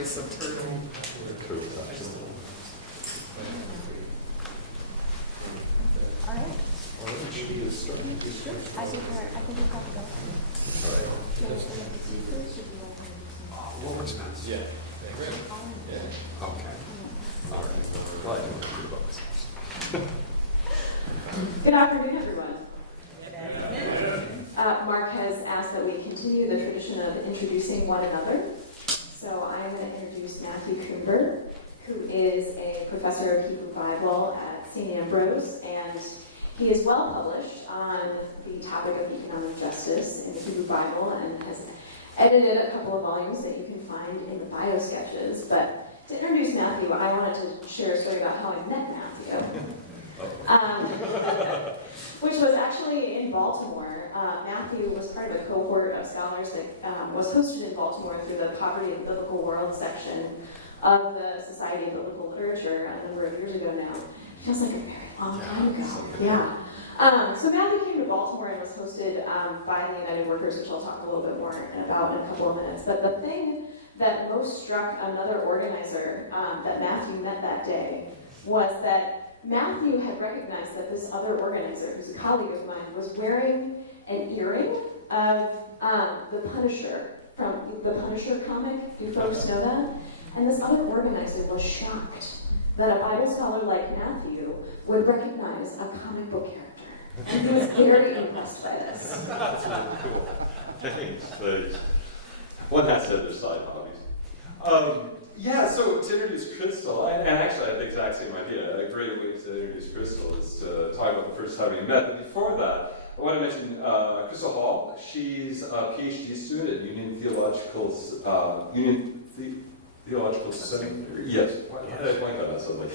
my subturtle. All right. Should we get started? Sure. I think we probably go. All right. What works best? Yeah. Okay. All right. Well, I don't know about myself. Good afternoon, everyone. Mark has asked that we continue the tradition of introducing one another. So I'm going to introduce Matthew Coomber, who is a professor of Hebrew Bible at St. Ambrose, and he is well published on the topic of economic justice in the Hebrew Bible and has edited a couple of volumes that you can find in the bio sketches. But to introduce Matthew, I wanted to share a story about how I met Matthew. Which was actually in Baltimore. Matthew was part of a cohort of scholars that was hosted in Baltimore through the Poverty and Biblical World section of the Society of Biblical Literature a number of years ago now. Feels like a very long time ago. Yeah. So Matthew came to Baltimore and was hosted by the United Workers, which I'll talk a little bit more about in a couple of minutes. But the thing that most struck another organizer that Matthew met that day was that Matthew had recognized that this other organizer, who's a colleague of mine, was wearing an earring of the Punisher, from the Punisher comic. You folks know that? And this other organizer was shocked that a Bible scholar like Matthew would recognize a comic book character. And he was very impressed by this. That's really cool. Thanks. One has to have their side hobbies. Yeah, so to introduce Crystal, and actually I had the exact same idea. A great way to introduce Crystal is to talk about the first time we met. But before that, I want to mention Crystal Hall. She's a PhD student at Union Theological Seminary. Yes, why did I blank on that suddenly?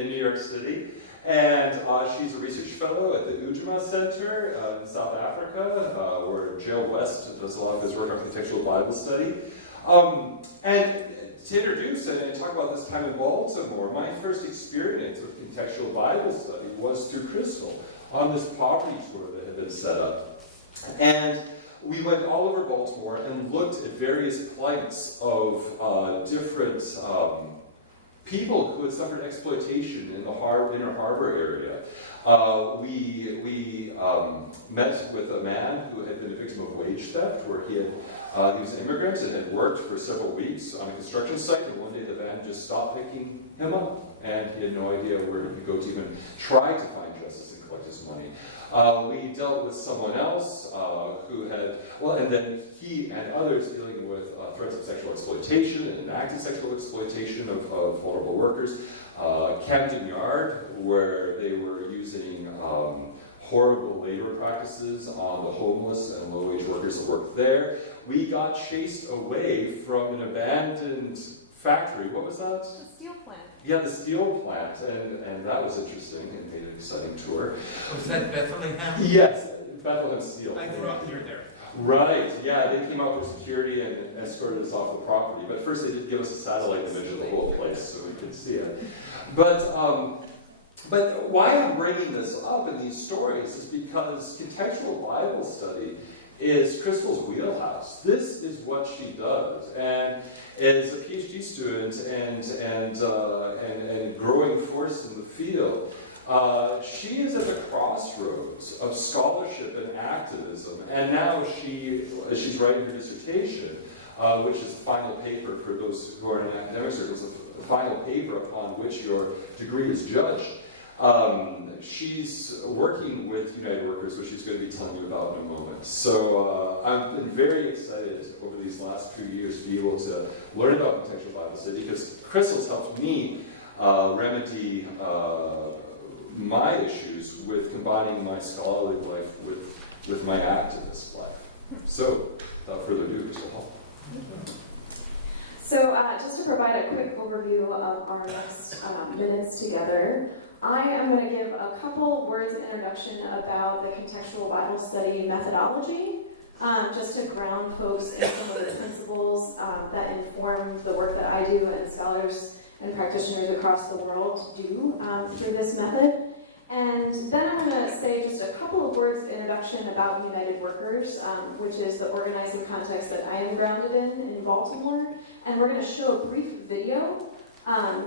In New York City. And she's a research fellow at the Ujima Center in South Africa, where Jail West does a lot of his work on contextual Bible study. And to introduce it and talk about this time in Baltimore, my first experience with contextual Bible study was through Crystal on this poverty tour that had been set up. And we went all over Baltimore and looked at various plights of different people who had suffered exploitation in the Inner Harbor area. We met with a man who had been a victim of wage theft, where he was an immigrant and had worked for several weeks on a construction site, and one day the van just stopped picking him up, and he had no idea where he could go to even try to find justice and collect his money. We dealt with someone else who had, and then he and others dealing with threats of sexual exploitation and enacted sexual exploitation of vulnerable workers. Camden Yard, where they were using horrible labor practices on the homeless and low-wage workers that worked there. We got chased away from an abandoned factory. What was that? The steel plant. Yeah, the steel plant, and that was interesting and made an exciting tour. Was that Bethlehem? Yes, Bethlehem Steel. I grew up near there. Right, yeah, they came out with security and escorted us off the property. But first they did give us a satellite image of the whole place so we could see it. But why I'm bringing this up in these stories is because contextual Bible study is Crystal's wheelhouse. This is what she does. And as a PhD student and growing force in the field, she is at the crossroads of scholarship and activism. And now she's writing her dissertation, which is the final paper for those who are in academic circles, the final paper upon which your degree is judged. She's working with United Workers, which she's going to be telling you about in a moment. So I've been very excited over these last 2 years to be able to learn about contextual Bible study, because Crystal's helped me remedy my issues with combining my scholarly life with my activist life. So, without further ado, Crystal. So just to provide a quick overview of our next minutes together, I am going to give a couple words of introduction about the contextual Bible study methodology, just to ground folks in some of the principles that inform the work that I do and scholars and practitioners across the world do through this method. And then I'm going to say just a couple of words of introduction about United Workers, which is the organizing context that I am grounded in Baltimore, and we're going to show a brief video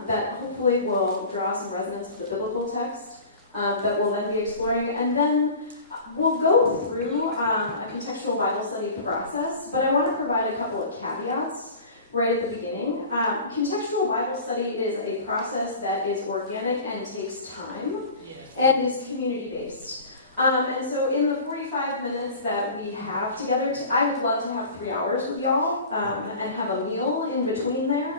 that hopefully will draw some resonance to the biblical text that we'll then be exploring. And then we'll go through a contextual Bible study process, but I want to provide a couple of caveats right at the beginning. Contextual Bible study is a process that is organic and takes time and is community-based. And so in the 45 minutes that we have together, I would love to have 3 hours with y'all and have a meal in between there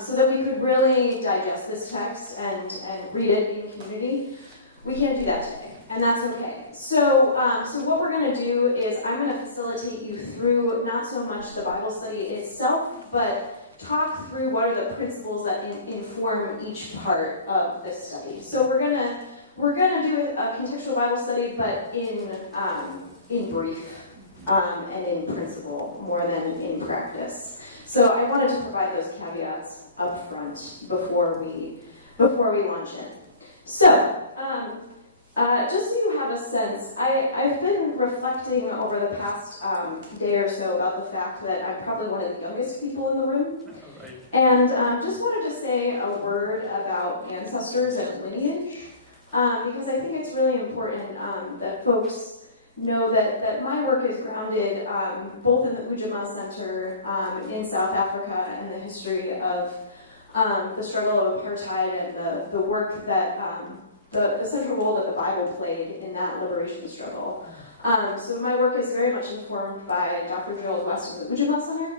so that we could really digest this text and read it in community. We can't do that today, and that's okay. So what we're going to do is I'm going to facilitate you through not so much the Bible study itself, but talk through what are the principles that inform each part of this study. So we're gonna do a contextual Bible study, but in brief and in principle more than in practice. So I wanted to provide those caveats up front before we launch in. So just so you have a sense, I've been reflecting over the past day or so about the fact that I'm probably one of the youngest people in the room. And just wanted to say a word about ancestors and lineage, because I think it's really important that folks know that my work is grounded both in the Ujamaa Center in South Africa and the history of the struggle of apartheid and the work that the central role that the Bible played in that liberation struggle. So my work is very much informed by Dr. Gerald West of the Ujamaa Center.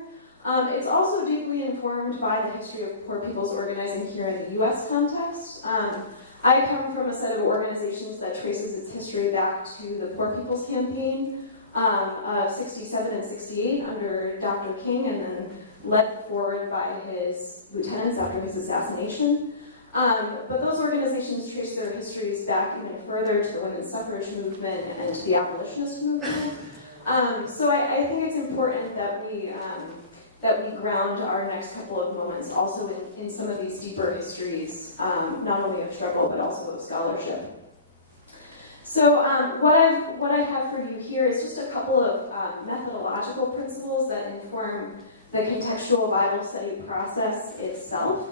It's also deeply informed by the history of poor people's organizing here in the U.S. context. I come from a set of organizations that traces its history back to the Poor People's Campaign of 67 and 68 under Dr. King, and then led forward by his lieutenants after his assassination. But those organizations trace their histories back even further to the women's suffrage movement and to the abolitionist movement. So I think it's important that we ground our next couple of moments also in some of these deeper histories, not only of struggle but also of scholarship. So what I have for you here is just a couple of methodological principles that inform the contextual Bible study process itself.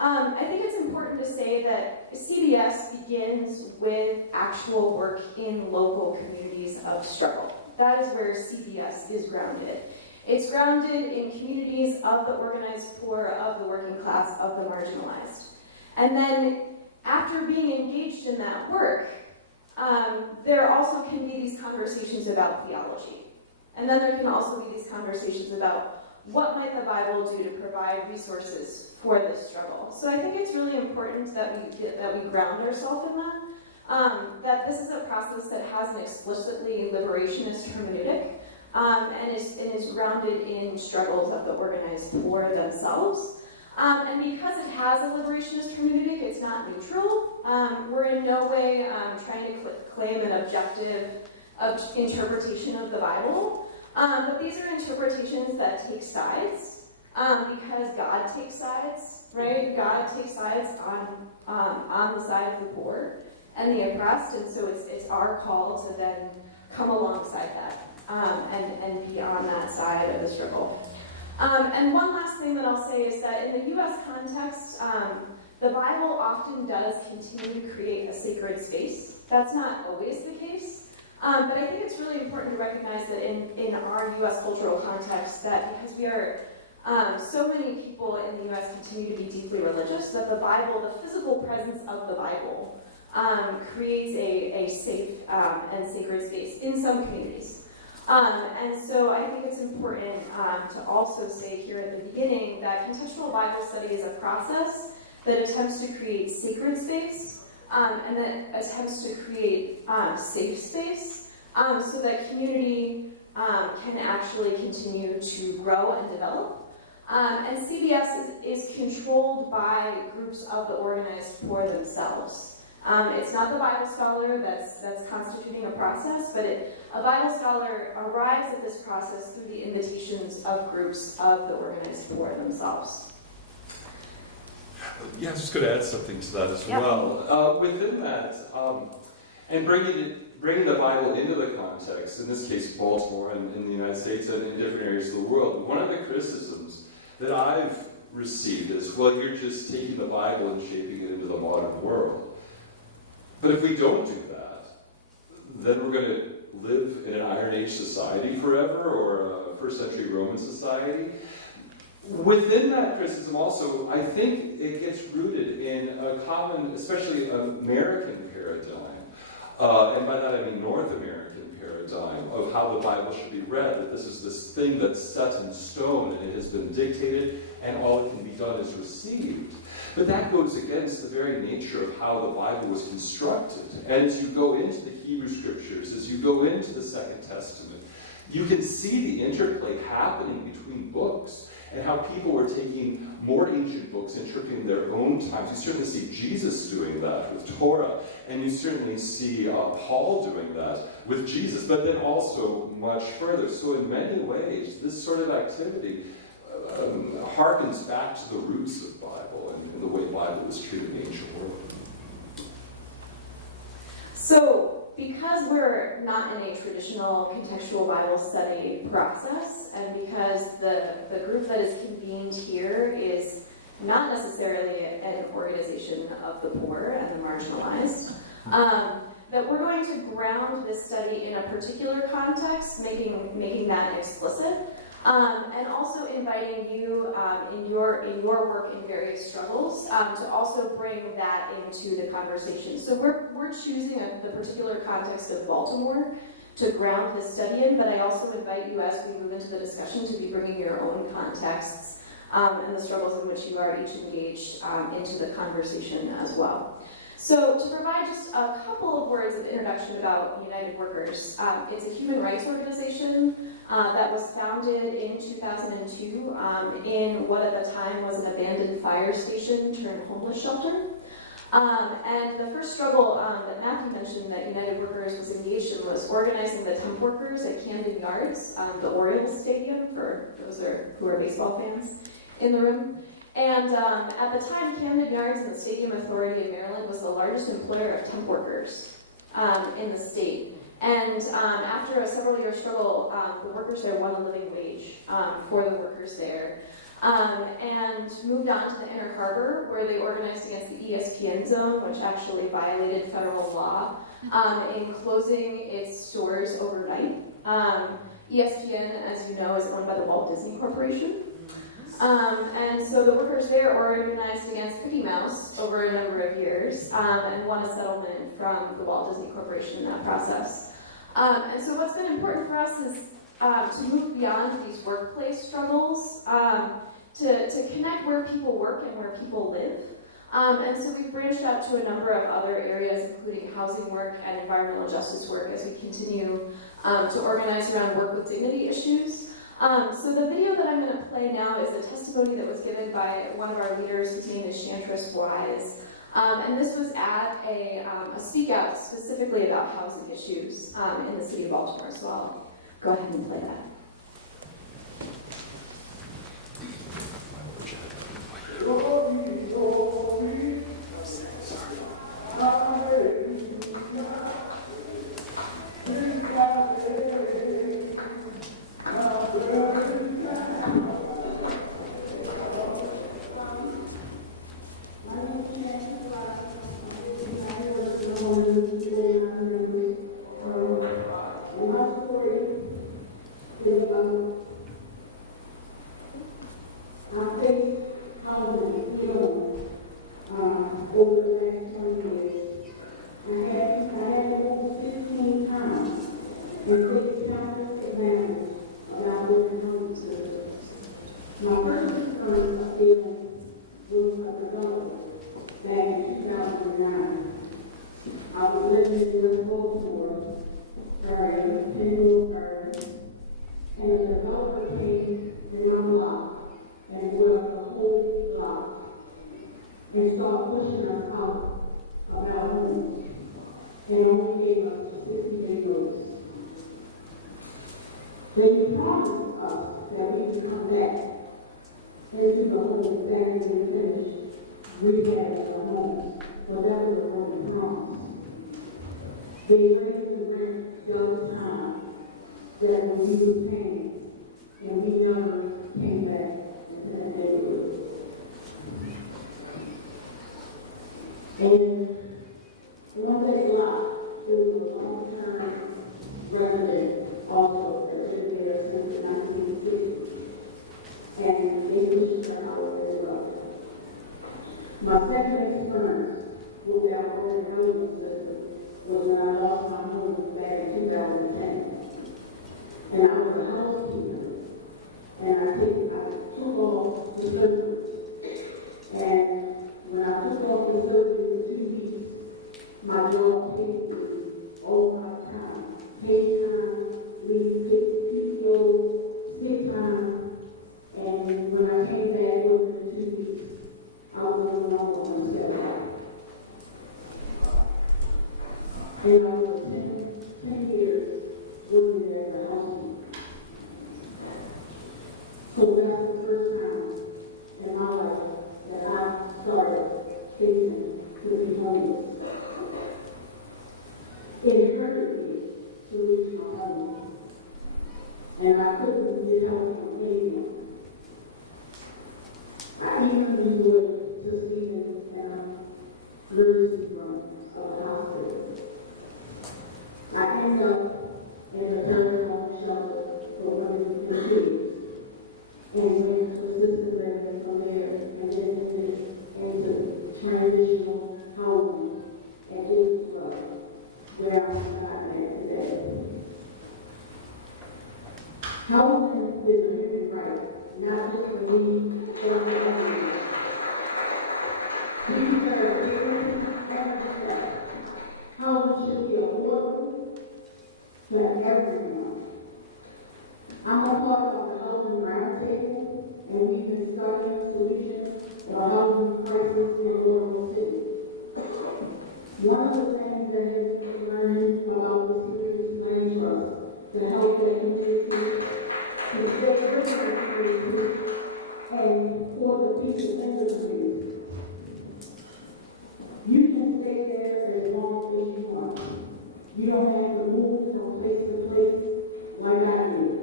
I think it's important to say that CBS begins with actual work in local communities of struggle. That is where CBS is grounded. It's grounded in communities of the organized poor, of the working class, of the marginalized. And then after being engaged in that work, there also can be these conversations about theology. And then there can also be these conversations about what might the Bible do to provide resources for this struggle. So I think it's really important that we ground ourselves in that, that this is a process that has an explicitly liberationist hermeneutic, and is grounded in struggles of the organized poor themselves. And because it has a liberationist hermeneutic, it's not neutral. We're in no way trying to claim an objective interpretation of the Bible, but these are interpretations that take sides, because God takes sides, right? God takes sides on the side of the poor and the oppressed, and so it's our call to then come alongside that. And be on that side of the struggle. And one last thing that I'll say is that in the U.S. context, the Bible often does continue to create a sacred space. That's not always the case, but I think it's really important to recognize that in our U.S. cultural context, that because we are so many people in the U.S. continue to be deeply religious, that the Bible, the physical presence of the Bible, creates a safe and sacred space in some communities. And so I think it's important to also say here at the beginning that contextual Bible study is a process that attempts to create sacred space and that attempts to create safe space so that community can actually continue to grow and develop. And CBS is controlled by groups of the organized poor themselves. It's not the Bible scholar that's constituting a process, but a Bible scholar arrives at this process through the invitations of groups of the organized poor themselves. Yeah, I was just going to add something to that as Yep. well. Within that, and bringing the Bible into the context, in this case Baltimore and in the United States and in different areas of the world, one of the criticisms that I've received is, well, you're just taking the Bible and shaping it into the modern world. But if we don't do that, then we're going to live in an Iron Age society forever, or a first century Roman society. Within that criticism also, I think it gets rooted in a common, especially American paradigm, and by that I mean North American paradigm, of how the Bible should be read, that this is this thing that's set in stone, and it has been dictated, and all that can be done is received. But that goes against the very nature of how the Bible was constructed. And as you go into the Hebrew Scriptures, as you go into the Second Testament, you can see the interplay happening between books, and how people were taking more ancient books, interpreting their own times. You certainly see Jesus doing that with Torah, and you certainly see Paul doing that with Jesus, but then also much further. So in many ways, this sort of activity harkens back to the roots of the Bible and the way the Bible was treated in the ancient world. So, because we're not in a traditional contextual Bible study process, and because the group that is convened here is not necessarily an organization of the poor and the marginalized, that we're going to ground this study in a particular context, making that explicit, and also inviting you in your work in various struggles to also bring that into the conversation. So we're choosing the particular context of Baltimore to ground this study in, but I also invite you, as we move into the discussion, to be bringing your own contexts and the struggles in which you are each engaged into the conversation as well. So to provide just a couple of words of introduction about United Workers, it's a human rights organization that was founded in 2002 in what at the time was an abandoned fire station turned homeless shelter. And the first struggle that Matthew mentioned that United Workers was engaged in was organizing the temp workers at Camden Yards, the Orioles Stadium, for those who are baseball fans in the room. And at the time, Camden Yards and the Stadium Authority of Maryland was the largest employer of temp workers in the state. And after a several-year struggle, the workers there won a living wage for the workers there. And moved on to the Inner Harbor, where they organized against the ESPN zone, which actually violated federal law, in closing its stores overnight. ESPN, as you know, is owned by the Walt Disney Corporation. And so the workers there organized against Mickey Mouse over a number of years and won a settlement from the Walt Disney Corporation in that process. And so what's been important for us is to move beyond these workplace struggles, to connect where people work and where people live. And so we've branched out to a number of other areas, including housing work and environmental justice work, as we continue to organize around work with dignity issues. So the video that I'm going to play now is a testimony that was given by one of our leaders, whose name is Chantress Wise. And this was at a speak out specifically about housing issues in the city of Baltimore. So I'll go ahead and play that. That when we were paying, and we never came back to that One day block, there was a long-term resident also that lived there since the 1960s. And they pushed her out as well. My second experience with the alcoholic housing system was when I lost my home back in 2010. And I was a housekeeper. And I took off the surgery. And when I took off the surgery for 2 weeks, my job paid me all my time. Paid time, leave, PTO, sick time. And when I came back within 2 weeks, I was no longer on the cell. And I was 10 years working there as a housekeeper. So that's the first time in my life that I started facing to be homeless. It hurted me to lose my home. And I couldn't get help from anyone. I even resorted to sleeping in an emergency room of the hospital. I ended up in a retirement home shelter for women and kids. And went to assisted living from there, and then into transitional housing at this where I'm not at today. Housing is a human right, not just for me, but for everyone. We deserve dignity and respect. Housing should be affordable for everyone. I'm a part of the Housing Roundtable, and we've been studying solutions for the housing crisis in Louisville City. One of the things that has been learning about the community land trust to help the community to stay with the community and for the people in the community. You can stay there as long as you want. You don't have to move from place to place like I did.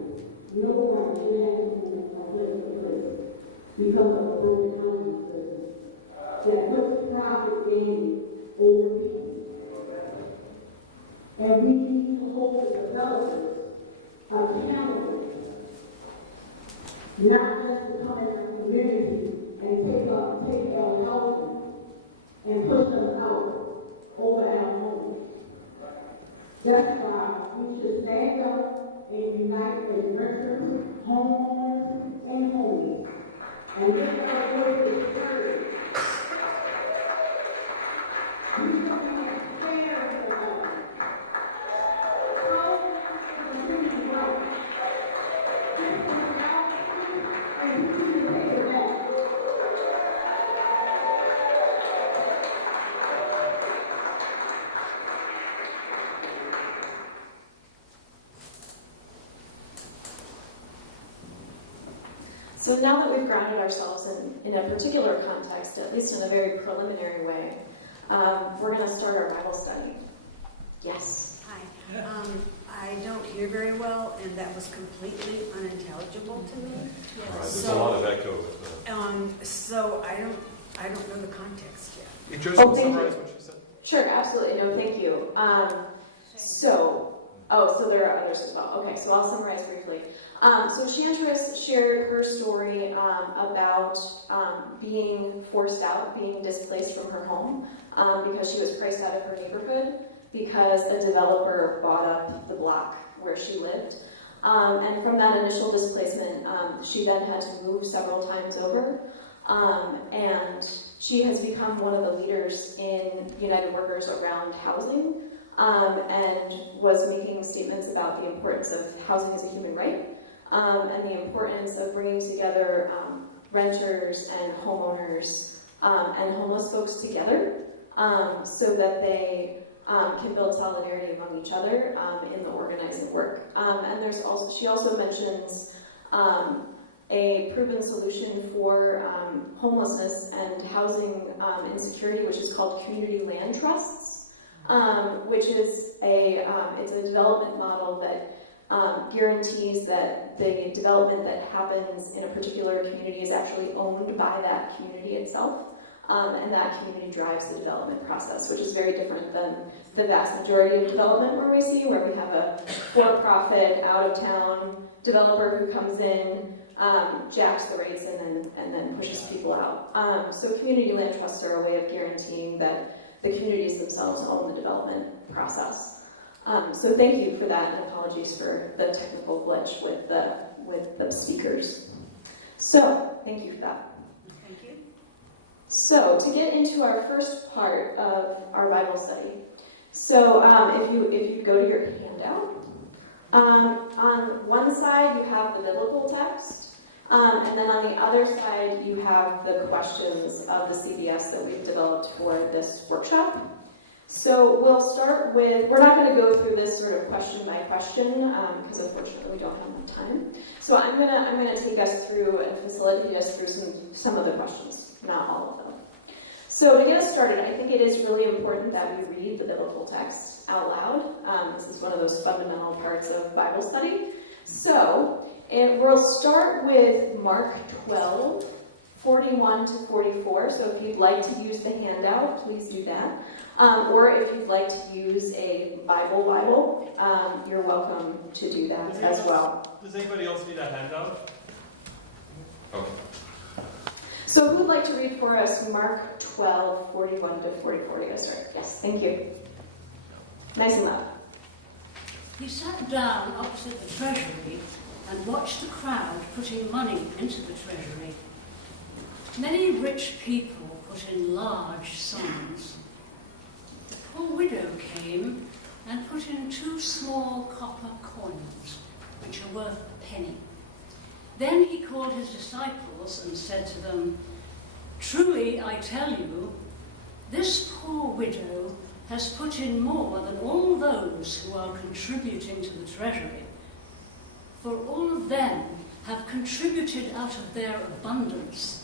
No one should have to move from place to place because of a broken housing system that puts profit gain over people. And we need to hold the developers accountable, not just to come in the community and take our housing and push them out over our homes. That's why we should stand up and unite as renters, homeowners, and homies, and lift our voices heard. We should be fair with the law. Housing is a human right. People are out and we need to take it back. So now that we've grounded ourselves in a particular context, at least in a very preliminary way, we're going to start our Bible study. Yes? Hi. I don't hear very well, and that was completely unintelligible to me. All right, there's a lot of echo. So I don't know the context yet. Hey, Joseph, Oh, thank you. summarize what you said. Sure, absolutely. No, thank you. So there are others as well. Okay, so I'll summarize briefly. So Chantress shared her story about being forced out, being displaced from her home because she was priced out of her neighborhood because a developer bought up the block where she lived. And from that initial displacement, she then had to move several times over. And she has become one of the leaders in United Workers around housing and was making statements about the importance of housing as a human right and the importance of bringing together renters and homeowners and homeless folks together so that they can build solidarity among each other in the organizing work. And she also mentions a proven solution for homelessness and housing insecurity, which is called community land trusts, which is it's a development model that guarantees that the development that happens in a particular community is actually owned by that community itself. and that community drives the development process, which is very different than the vast majority of development where we have a for-profit, out-of-town developer who comes in, jacks the rates, and then pushes people out. So community land trusts are a way of guaranteeing that the communities themselves own the development process. So thank you for that, and apologies for the technical glitch with the speakers. So thank you for that. Thank you. So to get into our first part of our Bible study, so if you go to your handout, on one side you have the biblical text, and then on the other side you have the questions of the CBS that we've developed for this workshop. So we'll start with, we're not going to go through this sort of question by question, because unfortunately we don't have enough time. So I'm gonna take us through and facilitate us through some of the questions, not all of them. So to get us started, I think it is really important that we read the biblical text out loud. This is one of those fundamental parts of Bible study. So we'll start with Mark 12, 41 to 44. So if you'd like to use the handout, please do that. Or if you'd like to use a Bible, you're welcome to do that as well. Does anybody else need a handout? Okay. So who'd like to read for us Mark 12, 41 to 44 to get started? Yes, thank you. Nice and loud. He sat down opposite the treasury and watched the crowd putting money into the treasury. Many rich people put in large sums. The poor widow came and put in 2 small copper coins, which are worth a penny. Then he called his disciples and said to them, "Truly, I tell you, this poor widow has put in more than all those who are contributing to the treasury. For all of them have contributed out of their abundance,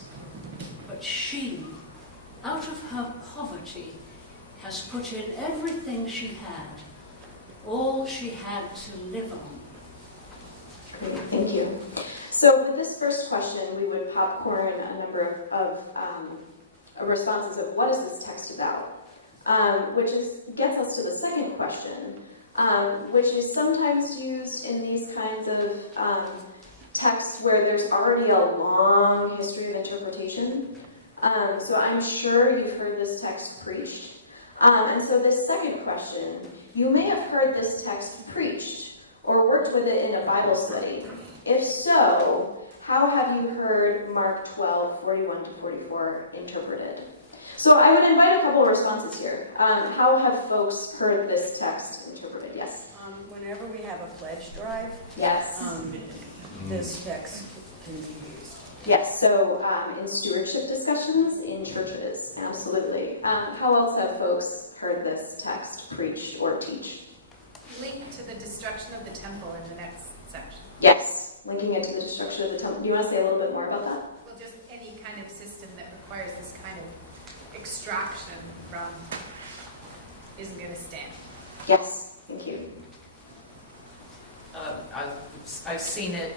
but she, out of her poverty, has put in everything she had, all she had to live on." Great, thank you. So with this first question, we would popcorn a number of responses of what is this text about, which gets us to the second question, which is sometimes used in these kinds of texts where there's already a long history of interpretation. So I'm sure you've heard this text preached. And so this second question, you may have heard this text preached or worked with it in a Bible study. If so, how have you heard Mark 12, 41 to 44 interpreted? So I would invite a couple of responses here. How have folks heard this text interpreted? Yes? Whenever we have a pledge drive, Yes. this text can be used. Yes, so in stewardship discussions in churches, absolutely. How else have folks heard this text preached or teach? Link to the destruction of the temple in the next section. Yes, linking it to the destruction of the temple. Do you want to say a little bit more about that? Well, just any kind of system that requires this kind of extraction from isn't going to stand. Yes, thank you. I've seen it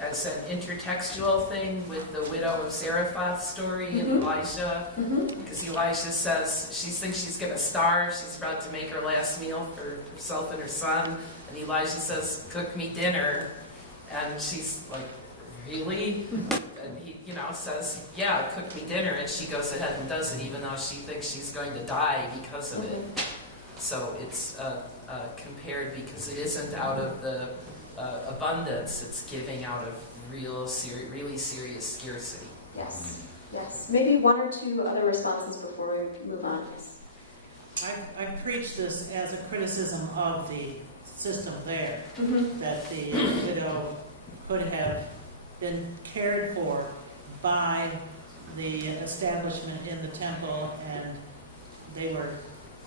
as an intertextual thing with the widow of Zarephath story in Elijah, because Elijah says she thinks she's going to starve. She's about to make her last meal for herself and her son, and Elijah says, "Cook me dinner," and she's like, "Really?" And he, says, "Yeah, cook me dinner," and she goes ahead and does it, even though she thinks she's going to die because of it. So it's compared because it isn't out of the abundance, it's giving out of really serious scarcity. Yes, yes. Maybe one or two other responses before we move on. I've preached this as a criticism of the system there, that the widow could have been cared for by the establishment in the temple, and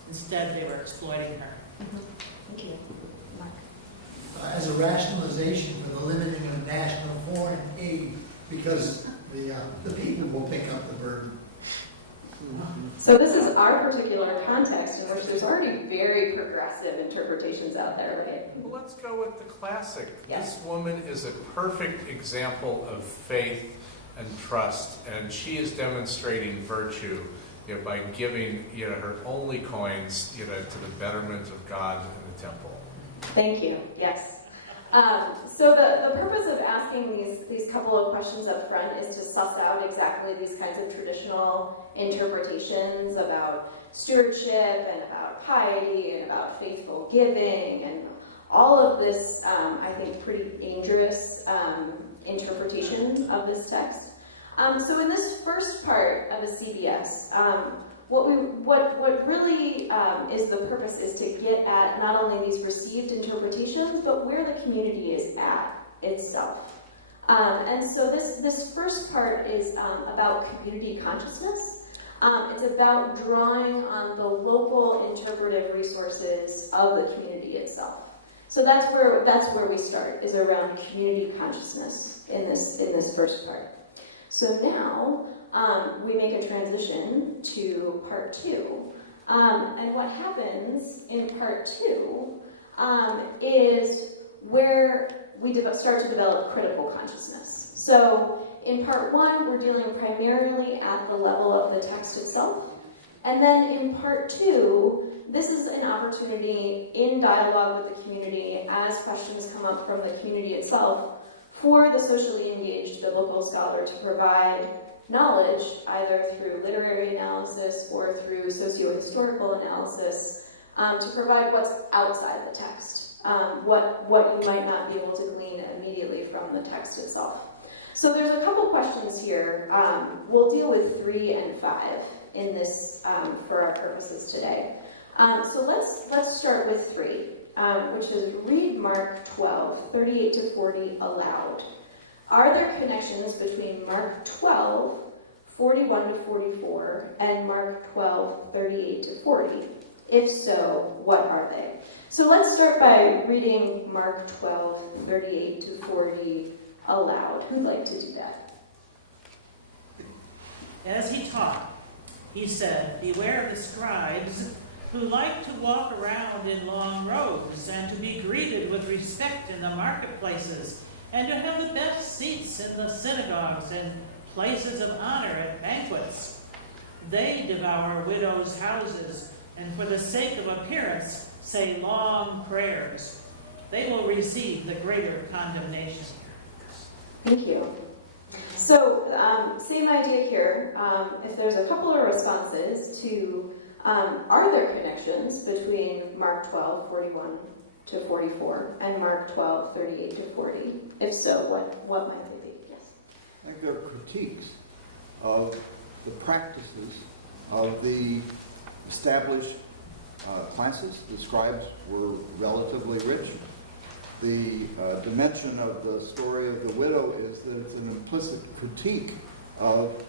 instead they were exploiting her. Thank you. Mark. As a rationalization for the limiting of national foreign aid, because the people will pick up the burden. So this is our particular context in which there's already very progressive interpretations out there, right? Well, let's go with the classic. Yes. This woman is a perfect example of faith and trust, and she is demonstrating virtue, by giving, her only coins, to the betterment of God and the temple. Thank you. Yes. So the purpose of asking these couple of questions up front is to suss out exactly these kinds of traditional interpretations about stewardship and about piety and about faithful giving and all of this, I think, pretty dangerous interpretation of this text. So in this first part of a CBS, what really is the purpose is to get at not only these received interpretations, but where the community is at itself. And so this first part is about community consciousness. It's about drawing on the local interpretive resources of the community itself. So that's where we start, is around community consciousness in this first part. So now we make a transition to part 2. And what happens in part 2 is where we start to develop critical consciousness. So in part 1, we're dealing primarily at the level of the text itself. And then in part 2, this is an opportunity in dialogue with the community as questions come up from the community itself for the socially engaged biblical scholar to provide knowledge, either through literary analysis or through socio-historical analysis, to provide what's outside the text, what you might not be able to glean immediately from the text itself. So there's a couple questions here. We'll deal with 3 and 5 in this for our purposes today. So let's start with 3, which is read Mark 12, 38 to 40 aloud. Are there connections between Mark 12, 41 to 44, and Mark 12, 38 to 40? If so, what are they? So let's start by reading Mark 12, 38 to 40 aloud. Who'd like to do that? As he taught, he said, "Beware of the scribes who like to walk around in long robes and to be greeted with respect in the marketplaces and to have the best seats in the synagogues and places of honor at banquets. They devour widows' houses and for the sake of appearance say long prayers. They will receive the greater condemnation." Thank you. So, same idea here. If there's a couple of responses to, are there connections between Mark 12, 41 to 44 and Mark 12, 38 to 40? If so, what might they be? Yes. I think there are critiques of the practices of the established classes. The scribes were relatively rich. The dimension of the story of the widow is that it's an implicit critique of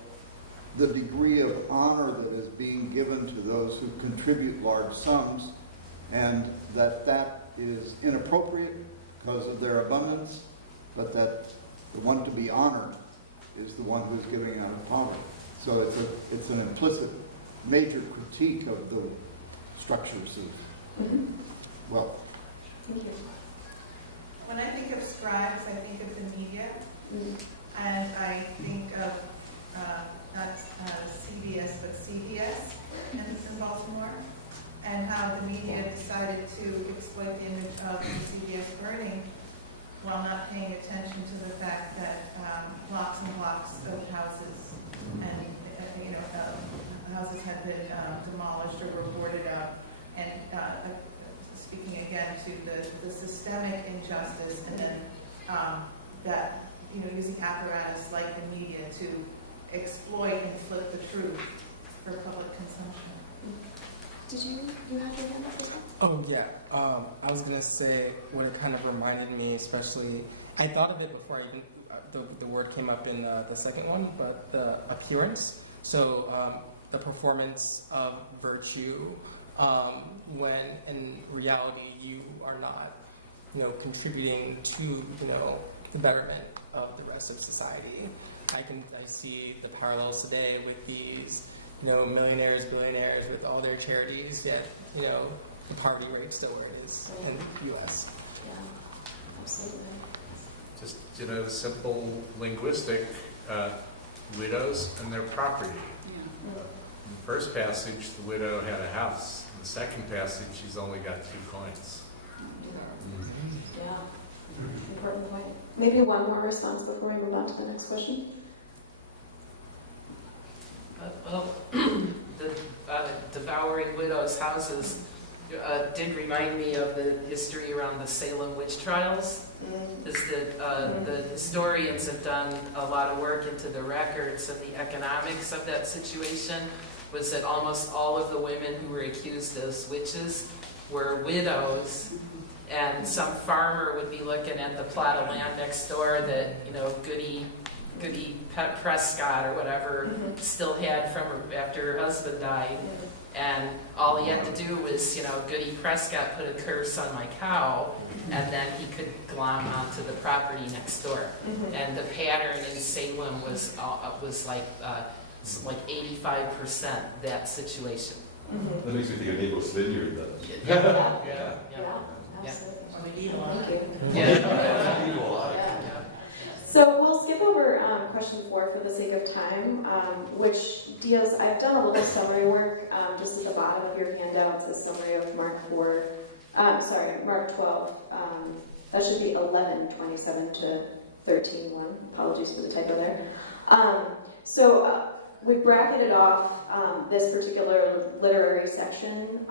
the degree of honor that is being given to those who contribute large sums, and that is inappropriate because of their abundance, but that the one to be honored is the one who's giving out of poverty. So it's an implicit major critique of the structures of wealth. Thank you. When I think of scribes, I think of the media, and I think of not CBS but CBS in Baltimore, and how the media decided to exploit the image of the CBS burning while not paying attention to the fact that blocks and blocks of houses and houses had been demolished or were boarded up, and speaking again to the systemic injustice, and then that using apparatus like the media to exploit and flip the truth for public consumption. Did you have your hand up as well? Oh yeah, I was gonna say what it kind of reminded me, especially I thought of it before the word came up in the second one, but the appearance. So the performance of virtue. When in reality you are not, contributing to, the betterment of the rest of society. I see the parallels today with these, millionaires, billionaires with all their charities, yet, the poverty rate still where it is in the U.S. Yeah, absolutely. Just, simple linguistic widows and their property. In the first passage, the widow had a house. In the second passage, she's only got 2 coins. Yeah, important point. Maybe one more response before we move on to the next question. Well, the devouring widows' houses did remind me of the history around the Salem witch trials. The historians have done a lot of work into the records, and the economics of that situation was that almost all of the women who were accused as witches were widows, and some farmer would be looking at the plot of land next door that, you know, Goody Pet Prescott or whatever still had from her after her husband died. And all he had to do was, you know, Goody Prescott put a curse on my cow, and then he could glom onto the property next door. And the pattern in Salem was like 85% that situation. That makes me think of Neighbor's Vineyard, then. Yeah, absolutely. Yeah. So we'll skip over question 4 for the sake of time, which deals, I've done a little summary work just at the bottom of your handouts, a summary of Mark 12. That should be 11:27 to 13:1. Apologies for the typo there. We bracketed off this particular literary section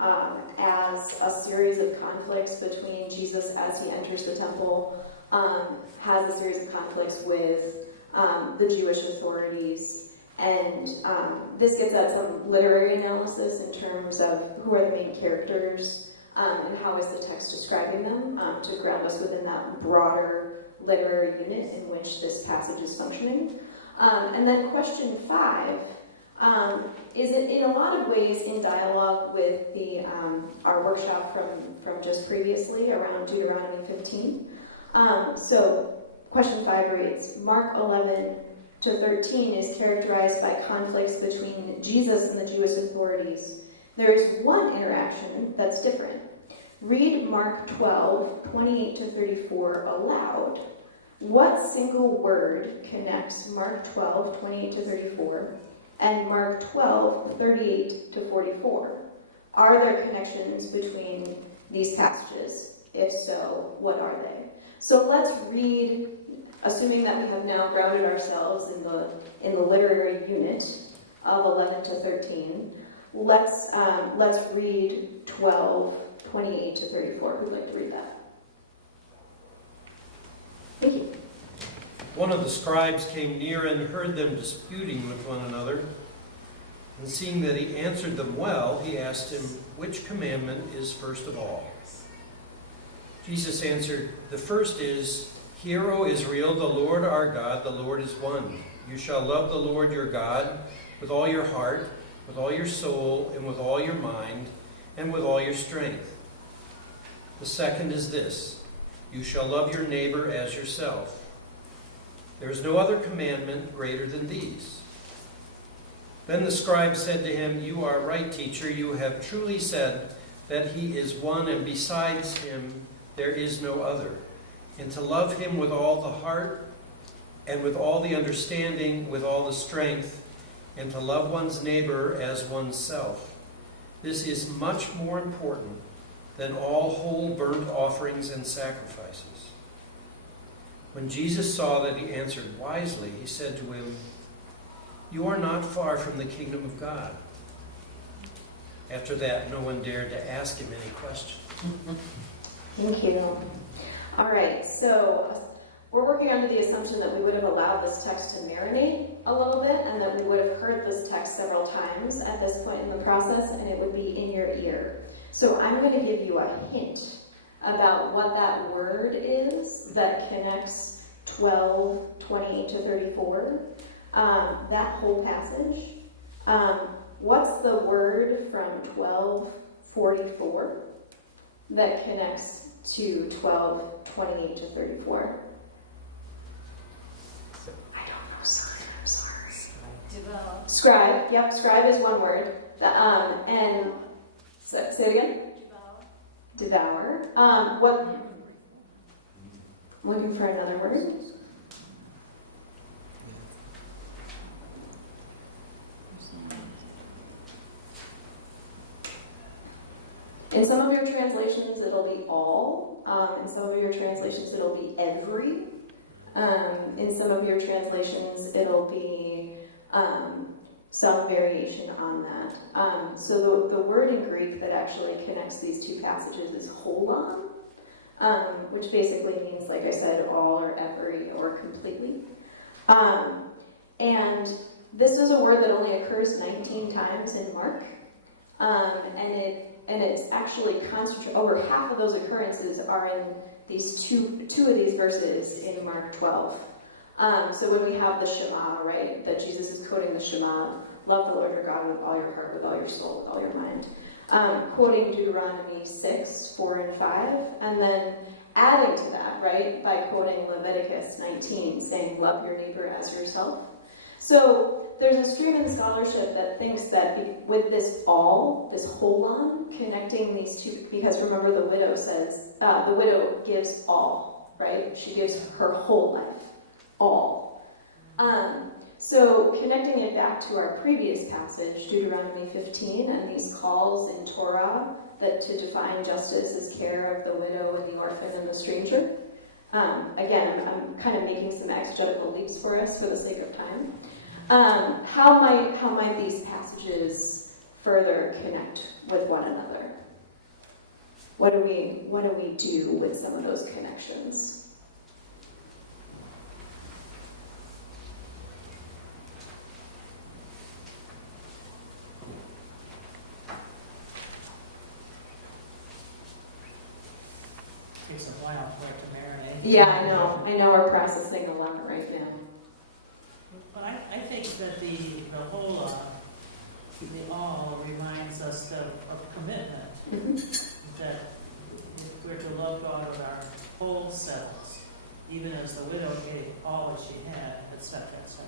as a series of conflicts between Jesus as he enters the temple, has a series of conflicts with the Jewish authorities, and this gets at some literary analysis in terms of who are the main characters and how is the text describing them to ground us within that broader literary unit in which this passage is functioning. And then question 5 is in a lot of ways in dialogue with our workshop from just previously around Deuteronomy 15. So question 5 reads, Mark 11 to 13 is characterized by conflicts between Jesus and the Jewish authorities. There is one interaction that's different. Read Mark 12, 28 to 34 aloud. What single word connects Mark 12, 28 to 34 and Mark 12, 38 to 44? Are there connections between these passages? If so, what are they? So let's read, assuming that we have now grounded ourselves in the literary unit of 11 to 13. Let's read 12, 28 to 34. Who'd like to read that? Thank you. One of the scribes came near and heard them disputing with one another. And seeing that he answered them well, he asked him, which commandment is first of all? Jesus answered, the first is, Hear, O Israel, the Lord our God, the Lord is one. You shall love the Lord your God with all your heart, with all your soul, and with all your mind, and with all your strength. The second is this, you shall love your neighbor as yourself. There is no other commandment greater than these. Then the scribe said to him, you are right, teacher. You have truly said that he is one, and besides him there is no other. And to love him with all the heart, and with all the understanding, with all the strength, and to love one's neighbor as oneself. This is much more important than all whole burnt offerings and sacrifices. When Jesus saw that he answered wisely, he said to him, you are not far from the kingdom of God. After that, no one dared to ask him any question. Thank you. All right, so we're working under the assumption that we would have allowed this text to marinate a little bit and that we would have heard this text several times at this point in the process, and it would be in your ear. So I'm going to give you a hint about what that word is that connects 12, 28 to 34. That whole passage. What's the word from 12:44 that connects to 12:28 to 34? I don't know, sorry, I'm sorry. Devour. Scribe, yep, scribe is one word. And say it again? Devour. What? Looking for another word? In some of your translations, it'll be all. In some of your translations, it'll be every. In some of your translations, it'll be some variation on that. So the word in Greek that actually connects these two passages is holon, which basically means, like I said, all or every or completely. And this is a word that only occurs 19 times in Mark, and it's actually concentrated. Over half of those occurrences are in these two of these verses in Mark 12. So when we have the Shema, right, that Jesus is quoting the Shema, love the Lord your God with all your heart, with all your soul, with all your mind. Quoting Deuteronomy 6, 4 and 5, and then adding to that, right, by quoting Leviticus 19, saying love your neighbor as yourself. So there's a stream in scholarship that thinks that with this all, this holon, connecting these two, because remember the widow says, the widow gives all, right? She gives her whole life, all. So connecting it back to our previous passage, Deuteronomy 15, and these calls in Torah that to define justice as care of the widow and the orphan and the stranger. Again, I'm kind of making some exegetical leaps for us for the sake of time. How might these passages further connect with one another? What do we do with some of those connections? Takes a while for it to marinate. Yeah, I know we're processing a lot right now. But I think that the whole, the all reminds us of commitment. Mm-hmm. That if we're to love God with our whole selves, even as the widow gave all that she had, etc., etc.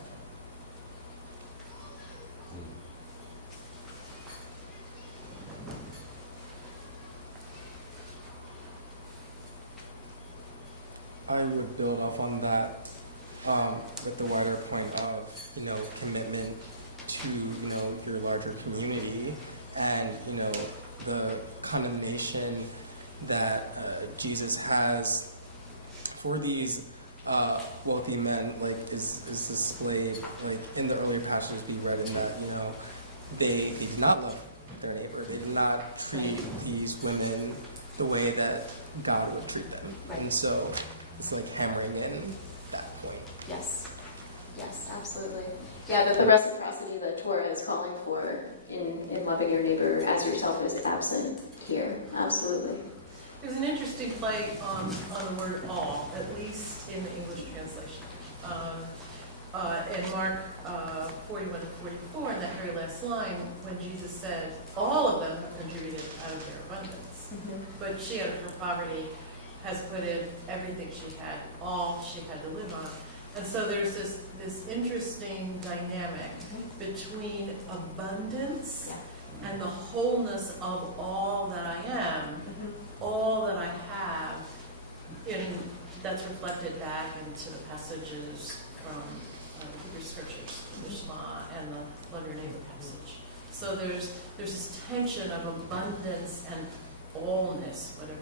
I would build up on that with the wider point of, commitment to, your larger community and, the condemnation that Jesus has for these wealthy men, is displayed, in the early passages we read in that, they did not love their neighbor. They did not treat these women the way that God would treat them. Right. And so it's like hammering in that point. Yes, absolutely. Yeah, but the reciprocity that Torah is calling for in loving your neighbor as yourself is absent here. Absolutely. There's an interesting play on the word all, at least in the English translation. In Mark 41 to 44, in that very last line, when Jesus said, all of them have contributed out of their abundance, but she out of her poverty has put in everything she had, all she had to live on. And so there's this interesting dynamic between abundance and the wholeness of all that I am, all that I have, that's reflected back into the passages from Hebrew scriptures, the Shema and the Love Your Neighbor passage. So there's this tension of abundance and allness, whatever